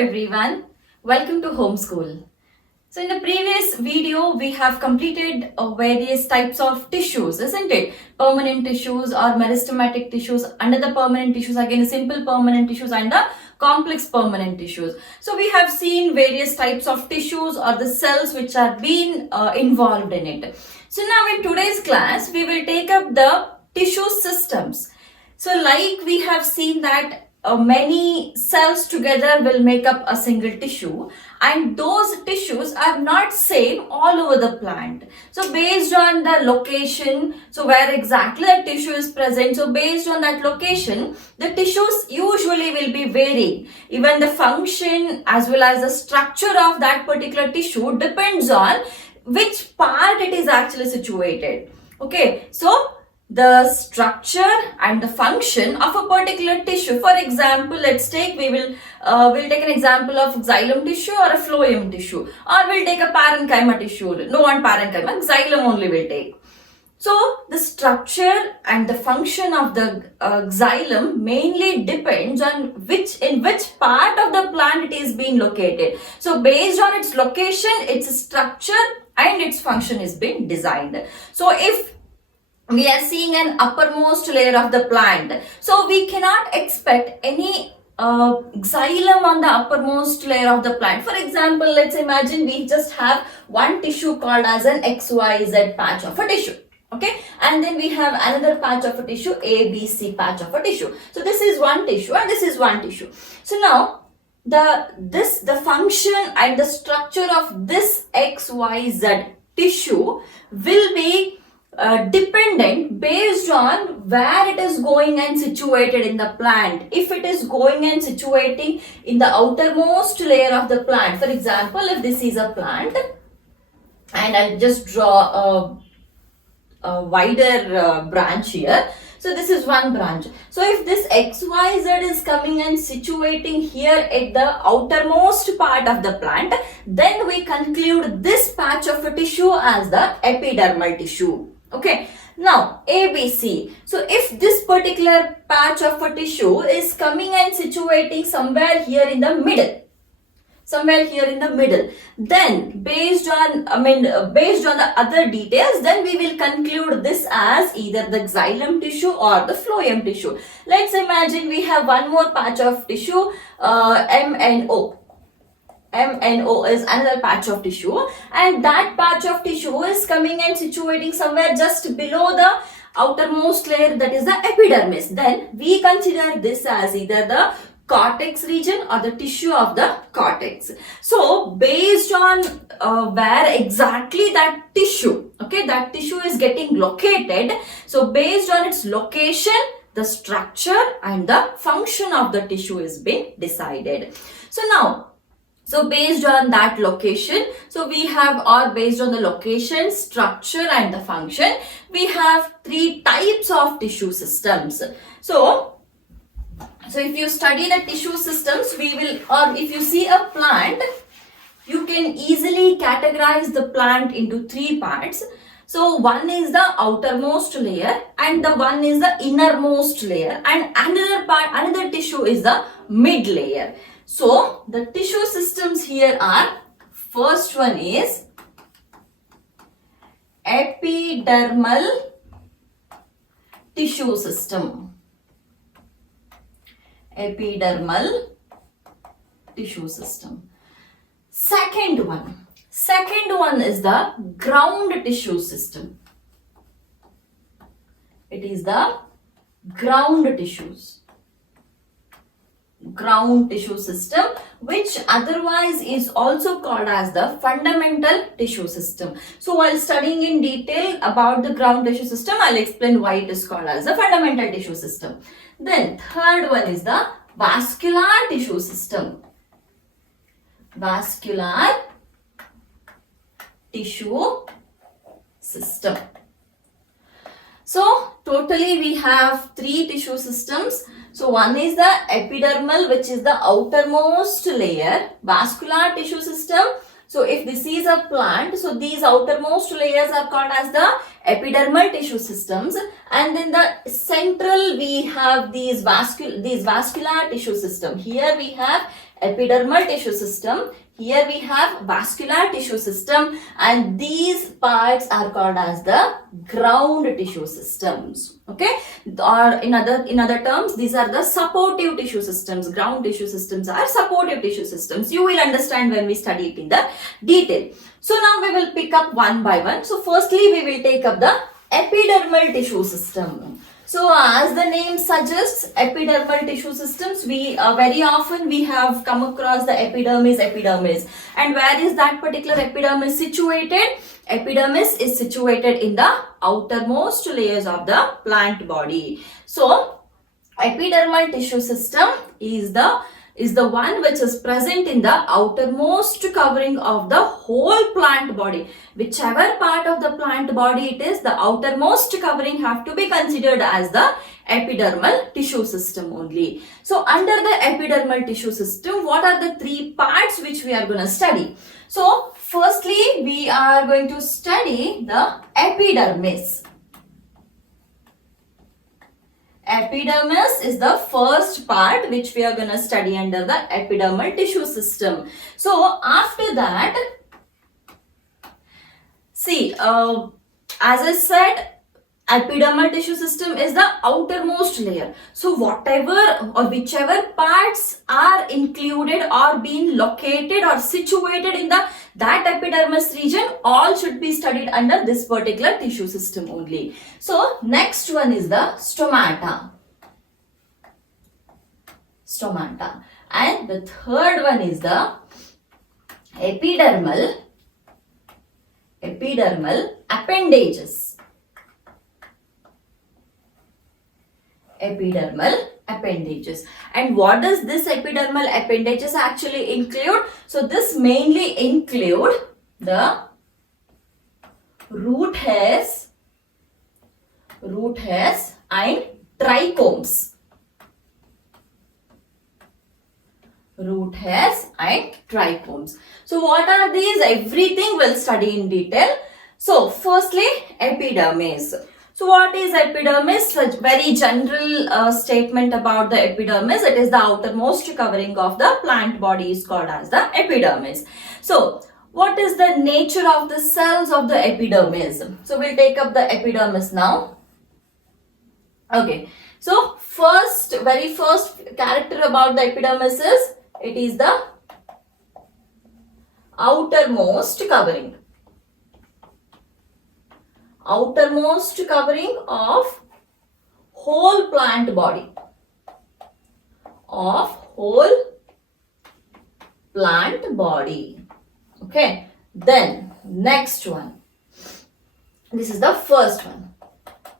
everyone, welcome to Homeschool. So in the previous video, we have completed various types of tissues, isn't it? Permanent tissues or meristematic tissues. Under the permanent tissues, again, simple permanent tissues and the complex permanent tissues. So we have seen various types of tissues or the cells which are being involved in it. So now in today's class, we will take up the tissue systems. So like we have seen that many cells together will make up a single tissue, and those tissues are not same all over the plant. So based on the location, so where exactly the tissue is present, so based on that location, the tissues usually will be varying. Even the function as well as the structure of that particular tissue depends on which part it is actually situated. Okay, so the structure and the function of a particular tissue. For example, let's take, we'll take an example of xylem tissue or a phloem tissue, or we'll take a parenchyma tissue. No, not parenchyma, xylem only we'll take. So the structure and the function of the xylem mainly depends on in which part of the plant it is being located. So based on its location, its structure and its function is being designed. So if we are seeing an uppermost layer of the plant, so we cannot expect any xylem on the uppermost layer of the plant. For example, let's imagine we just have one tissue called as an XYZ patch of a tissue. Okay, and then we have another patch of a tissue, ABC patch of a tissue. So this is one tissue and this is one tissue. So now the function and the structure of this XYZ tissue will be dependent based on where it is going and situated in the plant. If it is going and situating in the outermost layer of the plant, for example, if this is a plant, and I'll just draw a wider branch here. So this is one branch. So if this XYZ is coming and situating here at the outermost part of the plant, then we conclude this patch of a tissue as the epidermal tissue. Okay, now ABC. So if this particular patch of a tissue is coming and situating somewhere here in the middle, then based on the other details, then we will conclude this as either the xylem tissue or the phloem tissue. Let's imagine we have one more patch of tissue, MNO. MNO is another patch of tissue, and that patch of tissue is coming and situating somewhere just below the outermost layer, that is the epidermis. Then we consider this as either the cortex region or the tissue of the cortex. So based on where exactly that tissue, that tissue is getting located, so based on its location, the structure and the function of the tissue is being decided. So based on that location, so we have, or based on the location, structure and the function, we have three types of tissue systems. So if you study the tissue systems, or if you see a plant, you can easily categorize the plant into three parts. So one is the outermost layer, and the one is the innermost layer, and another tissue is the mid layer. So the tissue systems here are, first one is epidermal tissue system. Epidermal tissue system. Second one is the ground tissue system. It is the ground tissue system, which otherwise is also called as the fundamental tissue system. So while studying in detail about the ground tissue system, I'll explain why it is called as the fundamental tissue system. Then third one is the vascular tissue system. Vascular tissue system. So totally we have three tissue systems. So one is the epidermal, which is the outermost layer, vascular tissue system. So if this is a plant, so these outermost layers are called as the epidermal tissue systems, and then the central we have these vascular tissue system. Here we have epidermal tissue system. Here we have vascular tissue system, and these parts are called as the ground tissue systems. Okay, or in other terms, these are the supportive tissue systems. Ground tissue systems are supportive tissue systems. You will understand when we study it in the detail. So now we will pick up one by one. So firstly, we will take up the epidermal tissue system. So as the name suggests, epidermal tissue systems, we very often we have come across the epidermis. And where is that particular epidermis situated? Epidermis is situated in the outermost layers of the plant body. So epidermal tissue system is the one which is present in the outermost covering of the whole plant body. Whichever part of the plant body it is, the outermost covering have to be considered as the epidermal tissue system only. So under the epidermal tissue system, what are the three parts which we are going to study? So firstly, we are going to study the epidermis. Epidermis is the first part which we are going to study under the epidermal tissue system. So after that, see, as I said, epidermal tissue system is the outermost layer. So whatever or whichever parts are included or being located or situated in that epidermis region, all should be studied under this particular tissue system only. So next one is the stomata. Stomata. And the third one is the epidermal appendages. Epidermal appendages. And what does this epidermal appendages actually include? So this mainly include the root hairs and trichomes. Root hairs and trichomes. So what are these? Everything we'll study in detail. So firstly, epidermis. So what is epidermis? A very general statement about the epidermis. It is the outermost covering of the plant body is called as the epidermis. So what is the nature of the cells of the epidermis? So we'll take up the epidermis now. Okay. So very first character about the epidermis is it is the outermost covering. Outermost covering of whole plant body. Of whole plant body. Okay. Then next one. This is the first one.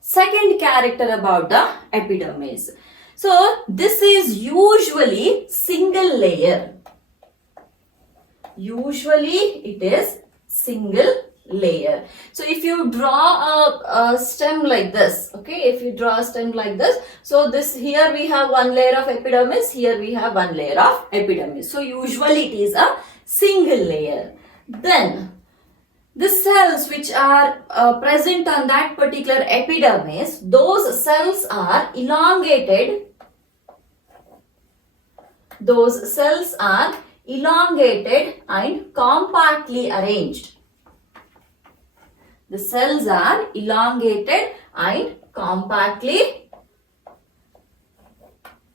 Second character about the epidermis. So this is usually single layer. Usually it is single layer. So if you draw a stem like this, okay, if you draw a stem like this, so this here we have one layer of epidermis, here we have one layer of epidermis. So usually it is a single layer. Then the cells which are present on that particular epidermis, those cells are elongated. Those cells are elongated and compactly arranged. The cells are elongated and compactly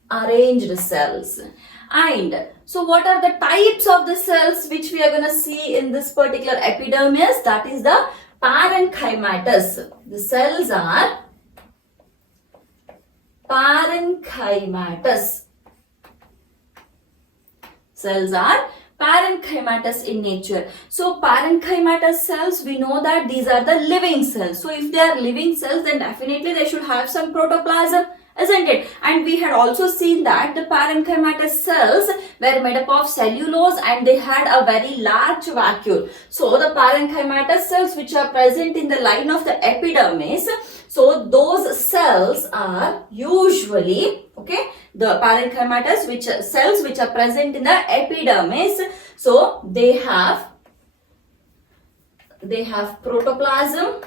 arranged cells. And so what are the types of the cells which we are going to see in this particular epidermis? That is the parenchymatous. The cells are parenchymatous. Cells are parenchymatous in nature. So parenchymatous cells, we know that these are the living cells. So if they are living cells, then definitely they should have some protoplasm, isn't it? And we had also seen that the parenchymatous cells were made up of cellulose and they had a very large vacuole. So the parenchymatous cells which are present in the line of the epidermis, so those cells are usually, okay, the parenchymatous cells which are present in the epidermis, so they have protoplasm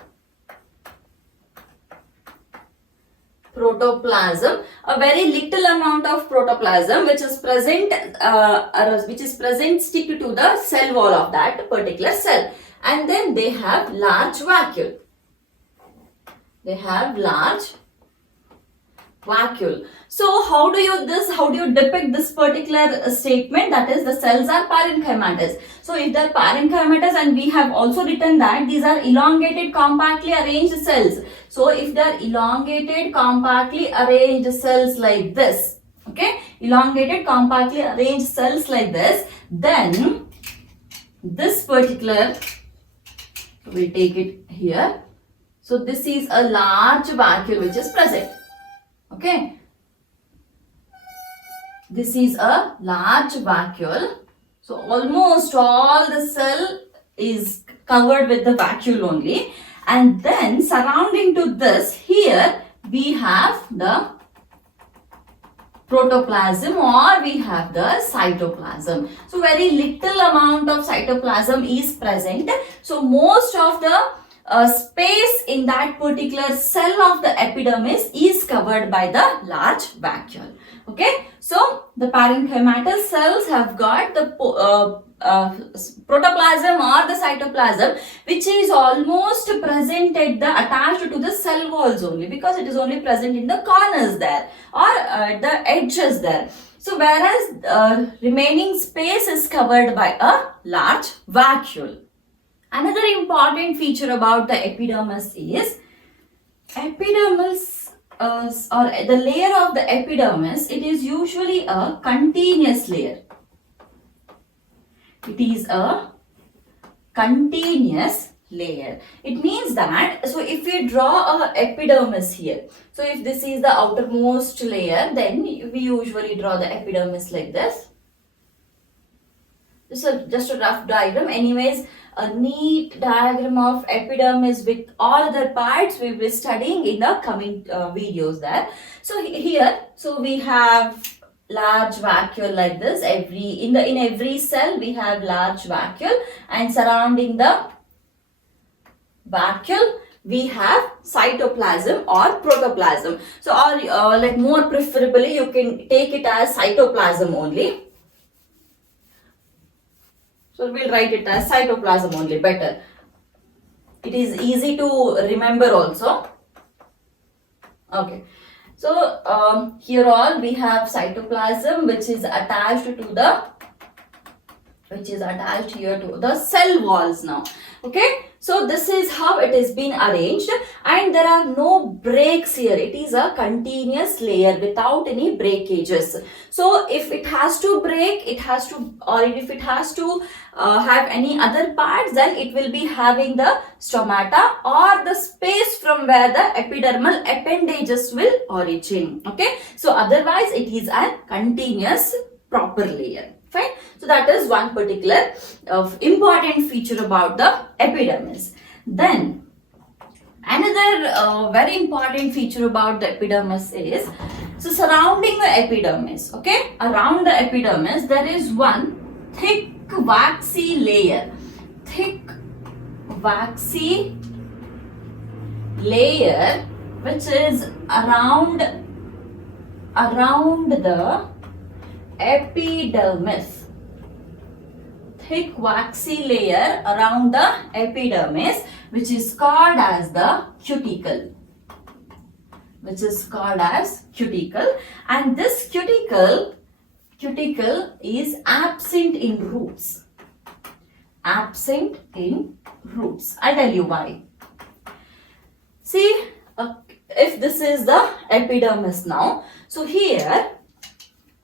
protoplasm, a very little amount of protoplasm which is present stick to the cell wall of that particular cell, and then they have large vacuole. They have large vacuole. So how do you depict this particular statement, that is the cells are parenchymatous? So if they are parenchymatous, and we have also written that these are elongated compactly arranged cells. So if they are elongated compactly arranged cells like this, okay, elongated compactly arranged cells like this, then this particular, we'll take it here. So this is a large vacuole which is present. Okay, this is a large vacuole. So almost all the cell is covered with the vacuole only, and then surrounding to this, here we have the protoplasm or we have the cytoplasm. So very little amount of cytoplasm is present. So most of the space in that particular cell of the epidermis is covered by the large vacuole. Okay, so the parenchymatous cells have got the protoplasm or the cytoplasm which is almost present at the attached to the cell walls only, because it is only present in the corners there or the edges there. So whereas remaining space is covered by a large vacuole. Another important feature about the epidermis is epidermis or the layer of the epidermis, it is usually a continuous layer. It is a continuous layer. It means that, so if we draw a epidermis here, so if this is the outermost layer, then we usually draw the epidermis like this. Just a rough diagram. Anyways, a neat diagram of epidermis with all other parts we will be studying in the coming videos there. So here, so we have large vacuole like this. In every cell we have large vacuole, and surrounding the vacuole we have cytoplasm or protoplasm. So or like more preferably you can take it as cytoplasm only. So we'll write it as cytoplasm only, better. It is easy to remember also. Okay. So here all we have cytoplasm which is attached here to the cell walls now. Okay. So this is how it is being arranged, and there are no breaks here. It is a continuous layer without any breakages. So if it has to break, if it has to have any other parts, then it will be having the stomata or the space from where the epidermal appendages will origin. Okay. So otherwise it is a continuous proper layer. Fine. So that is one particular important feature about the epidermis. Then another very important feature about the epidermis is, so surrounding the epidermis, okay, around the epidermis there is one thick waxy layer. Thick waxy layer which is around the epidermis. Thick waxy layer around the epidermis which is called as the cuticle. And this cuticle is absent in roots. I'll tell you why. See, if this is the epidermis now, so here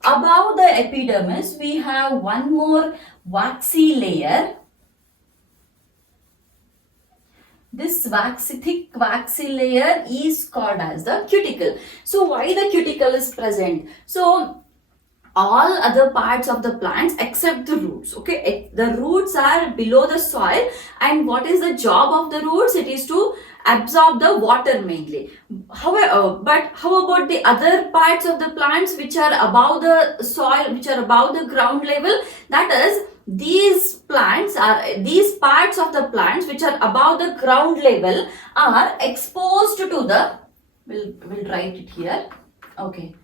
above the epidermis we have one more waxy layer. This thick waxy layer is called as the cuticle. So why the cuticle is present? So all other parts of the plants except the roots, okay, the roots are below the soil, and what is the job of the roots? It is to absorb the water mainly. However, but how about the other parts of the plants which are above the soil, which are above the ground level? That is, these parts of the plants which are above the ground level are exposed to the We'll write it here. Okay.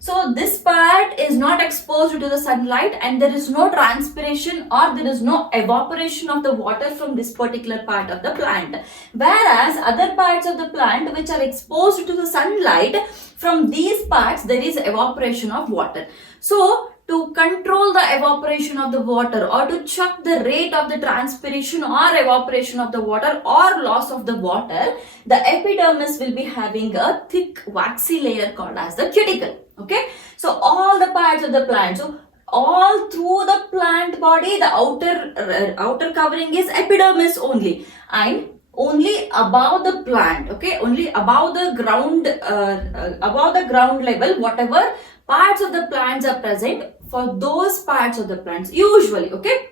So this part is not exposed to the sunlight and there is no transpiration or there is no evaporation of the water from this particular part of the plant. Whereas other parts of the plant which are exposed to the sunlight, from these parts there is evaporation of water. So to control the evaporation of the water or to check the rate of the transpiration or evaporation of the water or loss of the water, the epidermis will be having a thick waxy layer called as the cuticle. Okay, so all the parts of the plant, so all through the plant body, the outer covering is epidermis only, and only above the plant, okay, only above the ground level, whatever parts of the plants are present, for those parts of the plants usually, okay,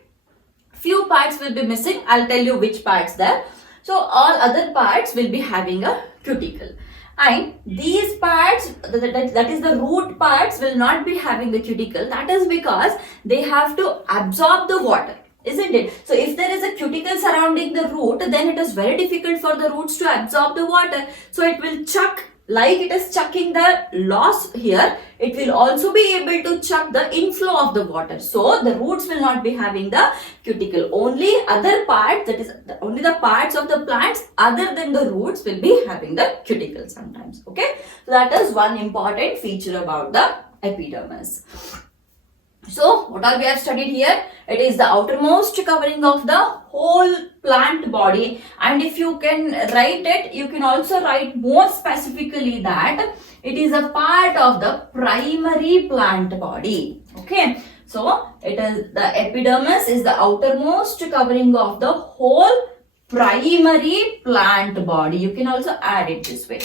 few parts will be missing. I'll tell you which parts there. So all other parts will be having a cuticle, and these parts, that is the root parts, will not be having the cuticle. That is because they have to absorb the water, isn't it? So if there is a cuticle surrounding the root, then it is very difficult for the roots to absorb the water. So it will chuck, like it is chucking the loss here, it will also be able to chuck the inflow of the water. So the roots will not be having the cuticle. Only other parts, that is only the parts of the plants other than the roots will be having the cuticle sometimes. Okay, so that is one important feature about the epidermis. So what all we have studied here, it is the outermost covering of the whole plant body, and if you can write it, you can also write more specifically that it is a part of the primary plant body. Okay, so it is the epidermis is the outermost covering of the whole primary plant body. You can also add it this way.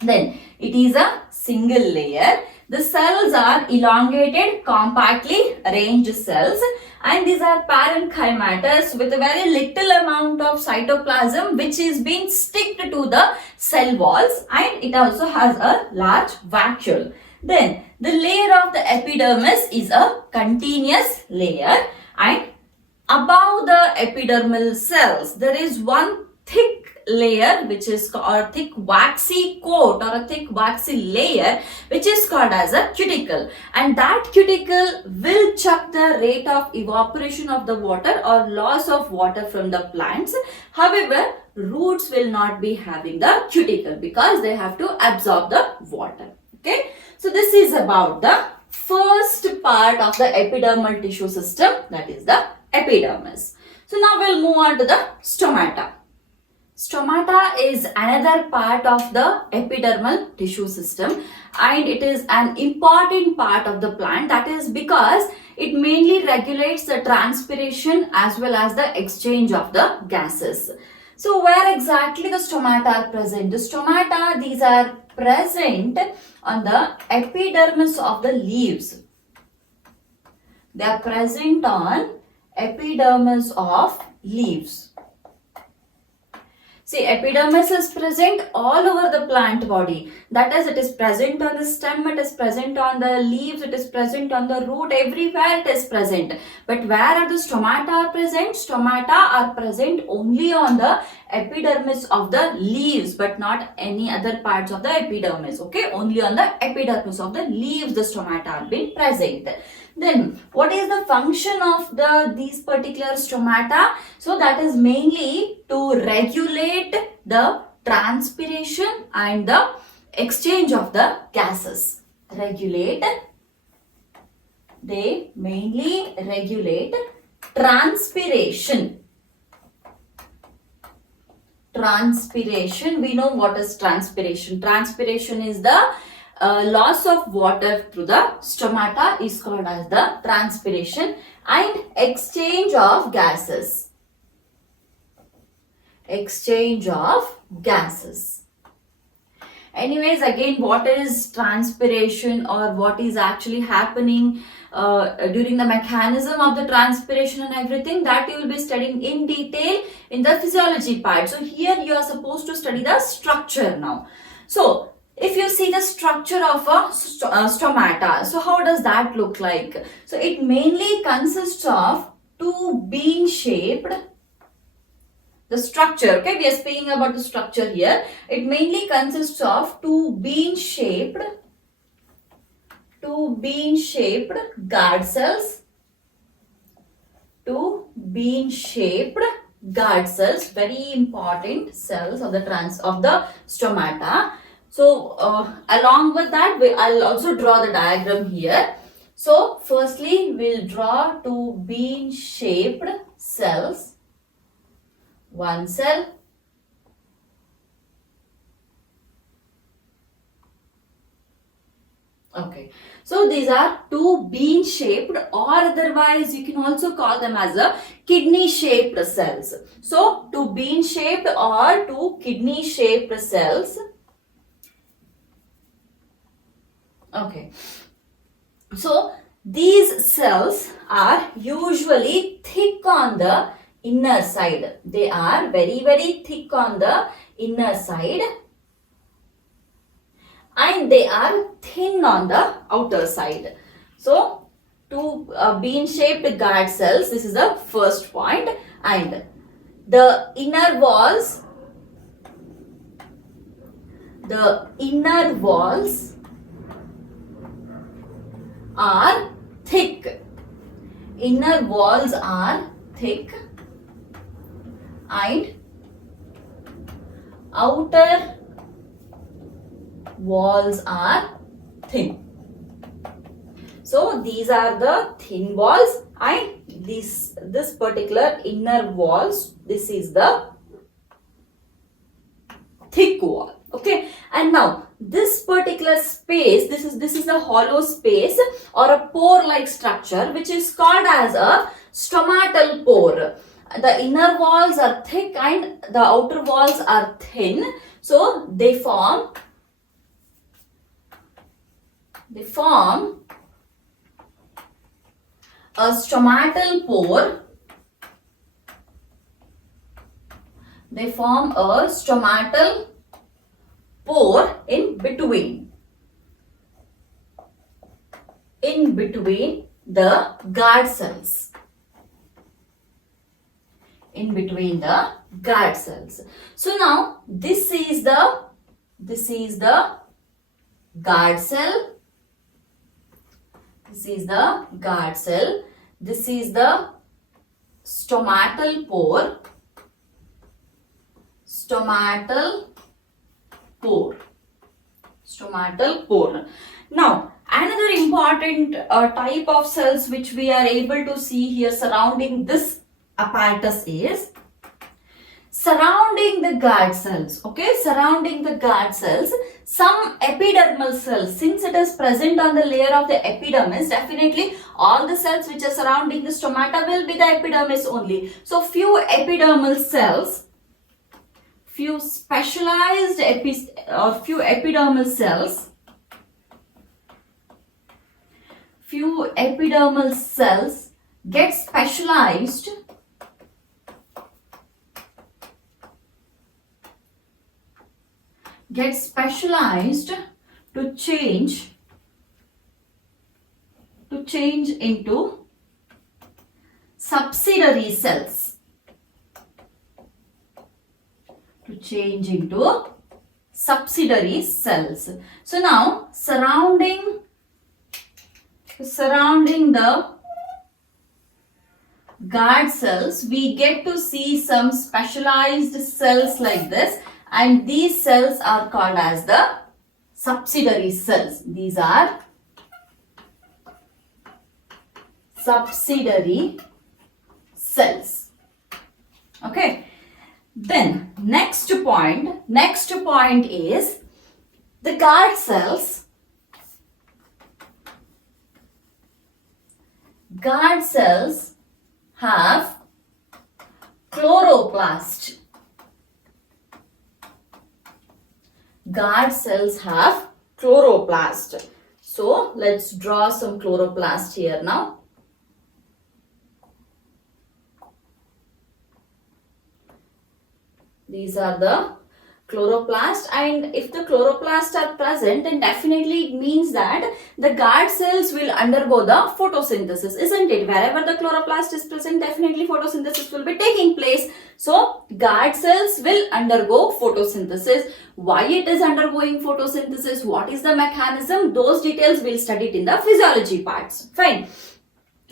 Then it is a single layer. The cells are elongated, compactly arranged cells, and these are parenchymatous with a very little amount of cytoplasm which is being sticked to the cell walls, and it also has a large vacuole. Then the layer of the epidermis is a continuous layer, and above the epidermal cells there is one thick layer which is called thick waxy coat or a thick waxy layer which is called as a cuticle, and that cuticle will check the rate of evaporation of the water or loss of water from the plants. However, roots will not be having the cuticle because they have to absorb the water. Okay, so this is about the first part of the epidermal tissue system, that is the epidermis. So now we'll move on to the stomata. Stomata is another part of the epidermal tissue system, and it is an important part of the plant. That is because it mainly regulates the transpiration as well as the exchange of the gases. So where exactly the stomata are present? The stomata, these are present on the epidermis of the leaves. They are present on epidermis of leaves. See, epidermis is present all over the plant body. That is, it is present on the stem, it is present on the leaves, it is present on the root, everywhere it is present. But where are the stomata are present? Stomata are present only on the epidermis of the leaves, but not any other parts of the epidermis. Okay, only on the epidermis of the leaves the stomata are being present. Then what is the function of these particular stomata? So that is mainly to regulate the transpiration and the exchange of the gases. Regulate. They mainly regulate transpiration. Transpiration, we know what is transpiration. Transpiration is the loss of water through the stomata is called as the transpiration, and exchange of gases. Exchange of gases. Anyways, again, what is transpiration or what is actually happening during the mechanism of the transpiration and everything, that you will be studying in detail in the physiology part. So here you are supposed to study the structure now. So if you see the structure of a stomata, so how does that look like? So it mainly consists of two bean-shaped The structure, okay, we are speaking about the structure here. It mainly consists of two bean-shaped guard cells. Two bean-shaped guard cells, very important cells of the stomata. So along with that, I'll also draw the diagram here. So firstly, we'll draw two bean-shaped cells. One cell, okay. So these are two bean-shaped, or otherwise you can also call them as a kidney-shaped cells. So two bean-shaped or two kidney-shaped cells. Okay. So these cells are usually thick on the inner side. They are very, very thick on the inner side, and they are thin on the outer side. So two bean-shaped guard cells, this is the first point, and the inner walls are thick. Inner walls are thick and outer walls are thin. So these are the thin walls, and this particular inner walls, this is the thick wall. Okay, and now this particular space, this is a hollow space or a pore-like structure, which is called as a stomatal pore. The inner walls are thick and the outer walls are thin, so they form a stomatal pore. They form a stomatal pore in between the guard cells. In between the guard cells. So now this is the guard cell. This is the guard cell. This is the stomatal pore. Stomatal pore. Now, another important type of cells which we are able to see here surrounding this apparatus is surrounding the guard cells. Okay, surrounding the guard cells, some epidermal cells, since it is present on the layer of the epidermis, definitely all the cells which are surrounding the stomata will be the epidermis only. So few epidermal cells, few specialized few epidermal cells get specialized to change into subsidiary cells. So now surrounding the guard cells, we get to see some specialized cells like this, and these cells are called as the subsidiary cells. These are subsidiary cells. Okay. Then next point is the guard cells. Guard cells have chloroplast. Guard cells have chloroplast. So let's draw some chloroplast here now. These are the chloroplast, and if the chloroplasts are present, then definitely it means that the guard cells will undergo the photosynthesis, isn't it? Wherever the chloroplast is present, definitely photosynthesis will be taking place. So guard cells will undergo photosynthesis. Why it is undergoing photosynthesis, what is the mechanism, those details we'll study it in the physiology parts. Fine.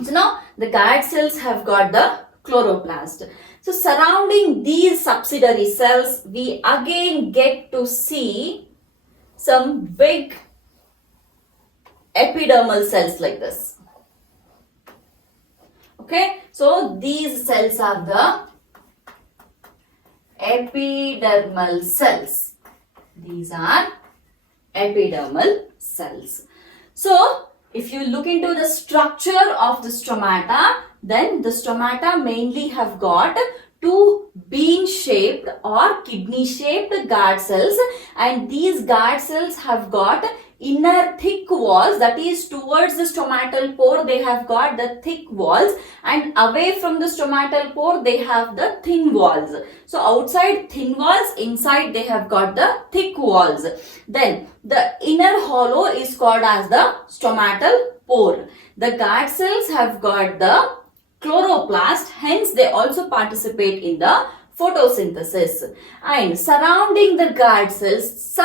So now the guard cells have got the chloroplast. So surrounding these subsidiary cells, we again get to see some big epidermal cells like this. Okay, so these cells are the epidermal cells. These are epidermal cells. So if you look into the structure of the stomata, then the stomata mainly have got two bean-shaped or kidney-shaped guard cells, and these guard cells have got inner thick walls, that is towards the stomatal pore they have got the thick walls, and away from the stomatal pore they have the thin walls. So outside thin walls, inside they have got the thick walls. Then the inner hollow is called as the stomatal pore. The guard cells have got the chloroplast, hence they also participate in the photosynthesis. And surrounding the guard cells,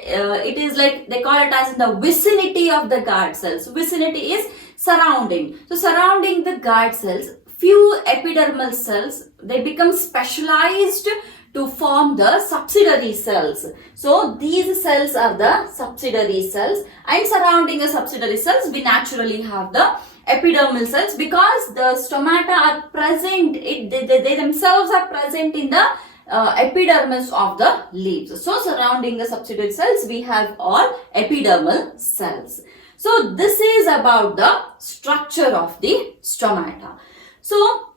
it is like they call it as in the vicinity of the guard cells. Vicinity is surrounding. So surrounding the guard cells, few epidermal cells, they become specialized to form the subsidiary cells. So these cells are the subsidiary cells, and surrounding the subsidiary cells we naturally have the epidermal cells, because the stomata are present, they themselves are present in the epidermis of the leaves. So surrounding the subsidiary cells we have all epidermal cells. So this is about the structure of the stomata. So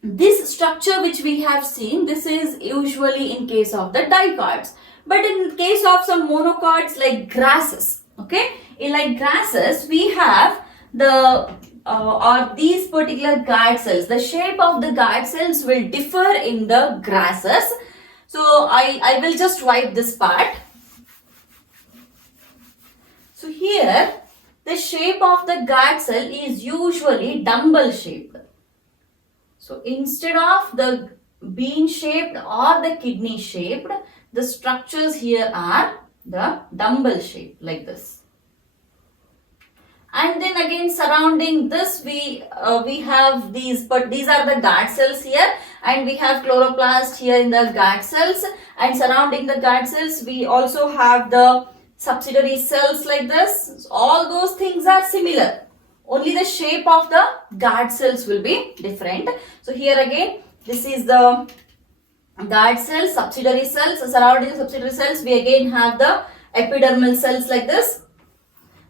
this structure which we have seen, this is usually in case of the dicots, but in case of some monocots like grasses, okay, in like grasses we have the or these particular guard cells, the shape of the guard cells will differ in the grasses. So I will just wipe this part. So here the shape of the guard cell is usually dumbbell shaped. So instead of the bean shaped or the kidney shaped, the structures here are the dumbbell shaped like this. And then again surrounding this we have these, but these are the guard cells here, and we have chloroplast here in the guard cells, and surrounding the guard cells we also have the subsidiary cells like this. So all those things are similar, only the shape of the guard cells will be different. So here again this is the guard cells, subsidiary cells. So surrounding the subsidiary cells we again have the epidermal cells like this.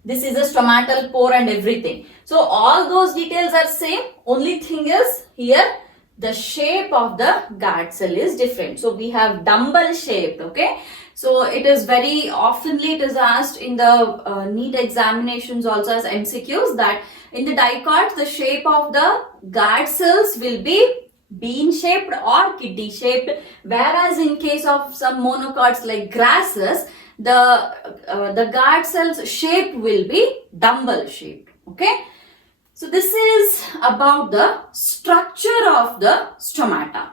This is a stomatal pore and everything. So all those details are same. Only thing is here the shape of the guard cell is different. So we have dumbbell shaped. Okay. So it is very oftenly it is asked in the NEET examinations also as MCQs that in the dicots the shape of the guard cells will be bean shaped or kidney shaped, whereas in case of some monocots like grasses, the guard cells shape will be dumbbell shaped. Okay, so this is about the structure of the stomata.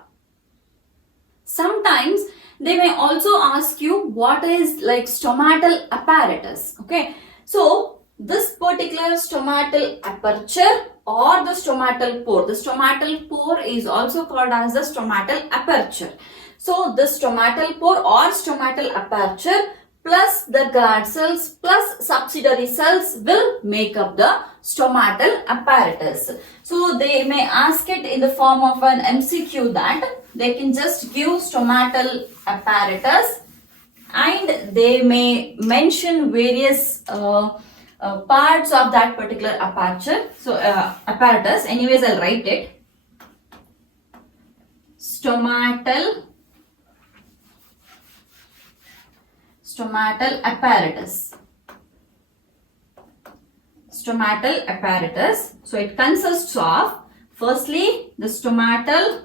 Sometimes they may also ask you what is like stomatal apparatus. Okay, so this particular stomatal aperture or the stomatal pore, the stomatal pore is also called as the stomatal aperture. So the stomatal pore or stomatal aperture plus the guard cells plus subsidiary cells will make up the stomatal apparatus. So they may ask it in the form of an MCQ that they can just give stomatal apparatus and they may mention various parts of that particular aperture. So apparatus, anyways I'll write it. Stomatal apparatus. Stomatal apparatus. So it consists of firstly the stomatal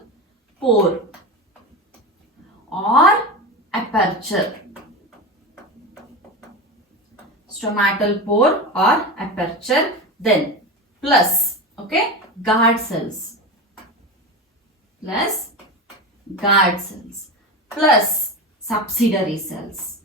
pore or aperture. Stomatal pore or aperture. Then plus, okay, guard cells. Plus guard cells. Plus subsidiary cells.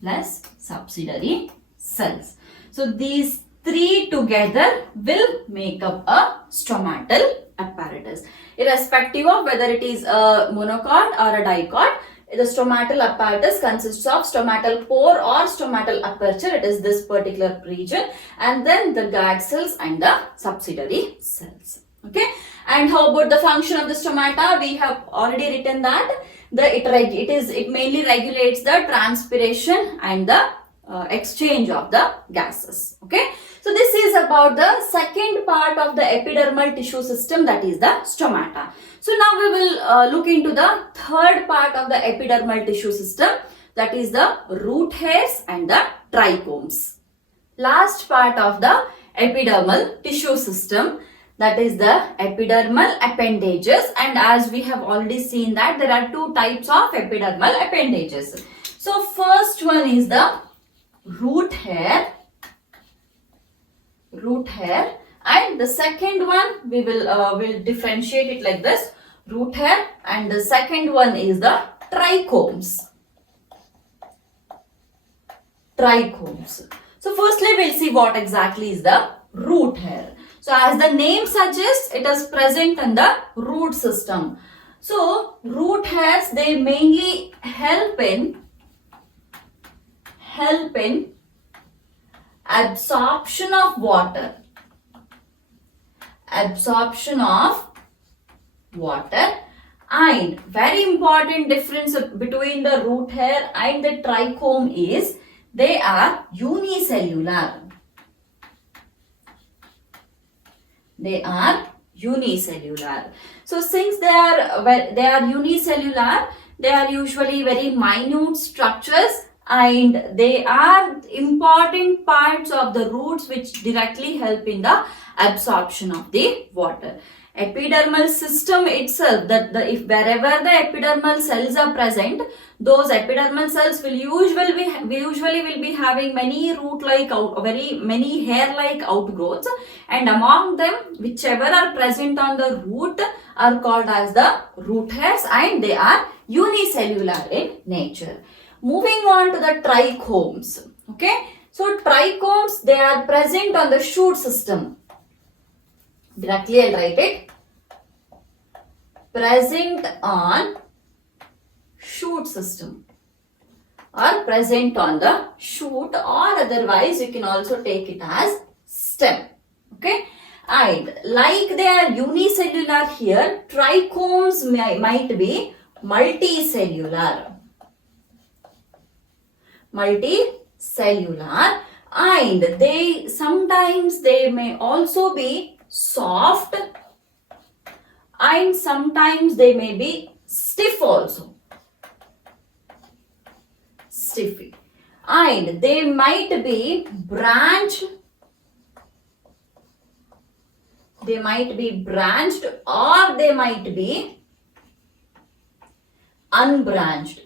Plus subsidiary cells. So these three together will make up a stomatal apparatus. Irrespective of whether it is a monocot or a dicot, the stomatal apparatus consists of stomatal pore or stomatal aperture. It is this particular region, and then the guard cells and the subsidiary cells. Okay. And how about the function of the stomata? We have already written that it mainly regulates the transpiration and the exchange of the gases. Okay. So this is about the second part of the epidermal tissue system, that is the stomata. So now we will look into the third part of the epidermal tissue system, that is the root hairs and the trichomes. Last part of the epidermal tissue system, that is the epidermal appendages, and as we have already seen that there are two types of epidermal appendages. So first one is the root hair, and the second one we will differentiate it like this: root hair, and the second one is the trichomes. So firstly we'll see what exactly is the root hair. So as the name suggests, it is present in the root system. So root hairs, they mainly help in absorption of water. And very important difference between the root hair and the trichome is they are unicellular. So since they are unicellular, they are usually very minute structures, and they are important parts of the roots which directly help in the absorption of the water. Epidermal system itself, if wherever the epidermal cells are present, those epidermal cells will usually be having many many hair-like outgrowths, and among them, whichever are present on the root are called as the root hairs, and they are unicellular in nature. Moving on to the trichomes. Okay, so trichomes, they are present on the shoot system. Directly I'll write it. Present on shoot system, or present on the shoot, or otherwise you can also take it as stem. Okay, and like they are unicellular here, trichomes might be multicellular, and they may also be soft, and sometimes they may be stiff also. Stiffy. And they might be branched. Or they might be unbranched.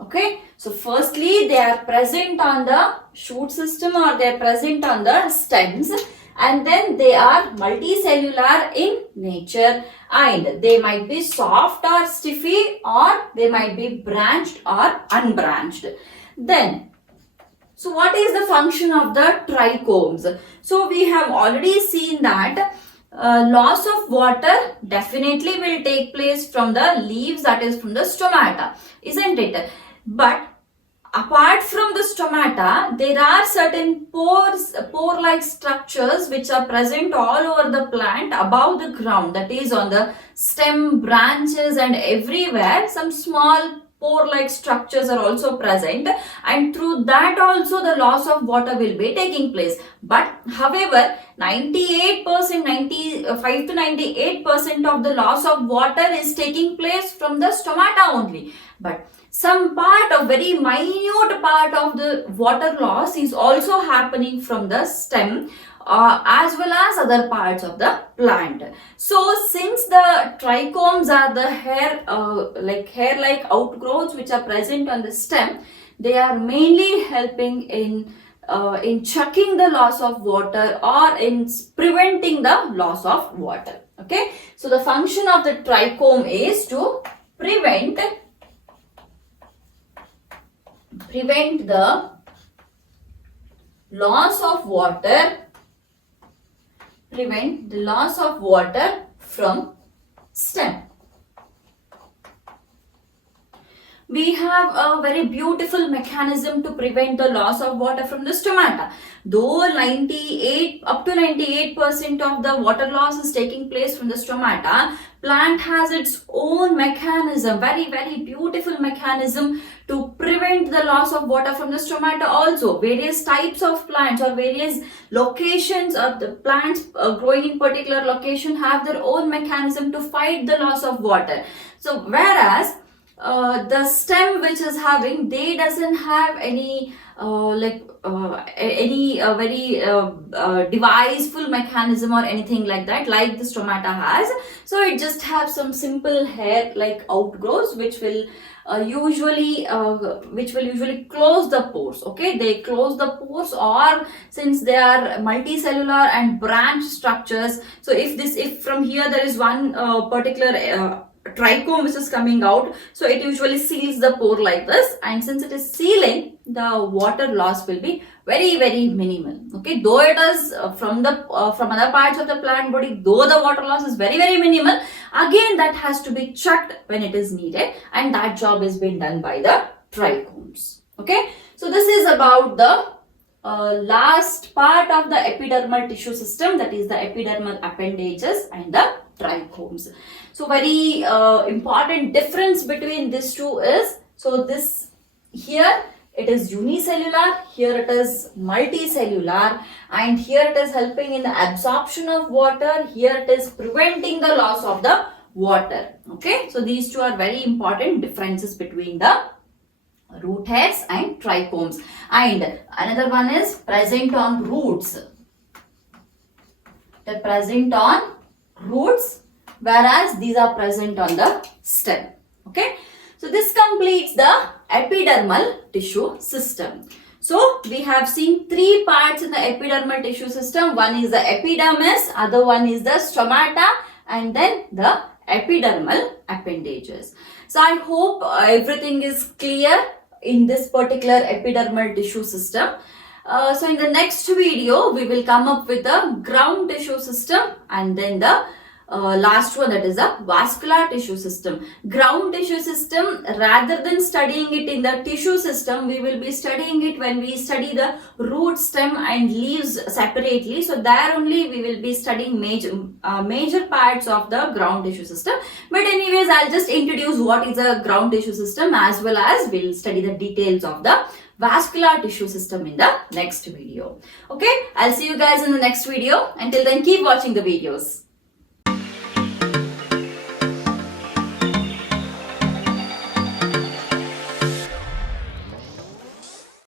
Okay. So firstly, they are present on the shoot system, or they are present on the stems, and then they are multicellular in nature, and they might be soft or stiffy, or they might be branched or unbranched. Then, so what is the function of the trichomes? So we have already seen that loss of water definitely will take place from the leaves, that is from the stomata, isn't it? But apart from the stomata, there are certain pore-like structures which are present all over the plant above the ground, that is on the stem, branches, and everywhere. Some small pore-like structures are also present, and through that also the loss of water will be taking place. But however, 95 to 98% of the loss of water is taking place from the stomata only. But some very minute part of the water loss is also happening from the stem, as well as other parts of the plant. So since the trichomes are the hair-like outgrowths which are present on the stem, they are mainly helping in checking the loss of water or in preventing the loss of water. Okay, so the function of the trichome is to prevent the loss of water, from stem. We have a very beautiful mechanism to prevent the loss of water from the stomata. Though up to 98% of the water loss is taking place from the stomata, plant has its own mechanism, very beautiful mechanism to prevent the loss of water from the stomata also. Various types of plants or various locations of the plants growing in particular location have their own mechanism to fight the loss of water. So whereas the stem which is having, they doesn't have any very device-full mechanism or anything like that, like the stomata has. So it just have some simple hair-like outgrowths which will usually close the pores. Okay, they close the pores, or since they are multicellular and branch structures, so if from here there is one particular trichome which is coming out, so it usually seals the pore like this, and since it is sealing, the water loss will be very minimal. Okay, though it is from other parts of the plant body, though the water loss is very minimal, again that has to be checked when it is needed, and that job is being done by the trichomes. Okay, so this is about the last part of the epidermal tissue system, that is the epidermal appendages and the trichomes. So very important difference between these two is, so this here it is unicellular, here it is multicellular, and here it is helping in the absorption of water, here it is preventing the loss of the water. Okay, so these two are very important differences between the root hairs and trichomes. And another one is present on roots. They're present on roots, whereas these are present on the stem. Okay, so this completes the epidermal tissue system. So we have seen three parts in the epidermal tissue system. One is the epidermis, other one is the stomata, and then the epidermal appendages. So I hope everything is clear in this particular epidermal tissue system. So in the next video, we will come up with the ground tissue system, and then the last one, that is the vascular tissue system. Ground tissue system, rather than studying it in the tissue system, we will be studying it when we study the root, stem and leaves separately. So there only we will be studying major parts of the ground tissue system. But anyways, I'll just introduce what is a ground tissue system, as well as we'll study the details of the vascular tissue system in the next video. Okay, I'll see you guys in the next video. Until then, keep watching the videos.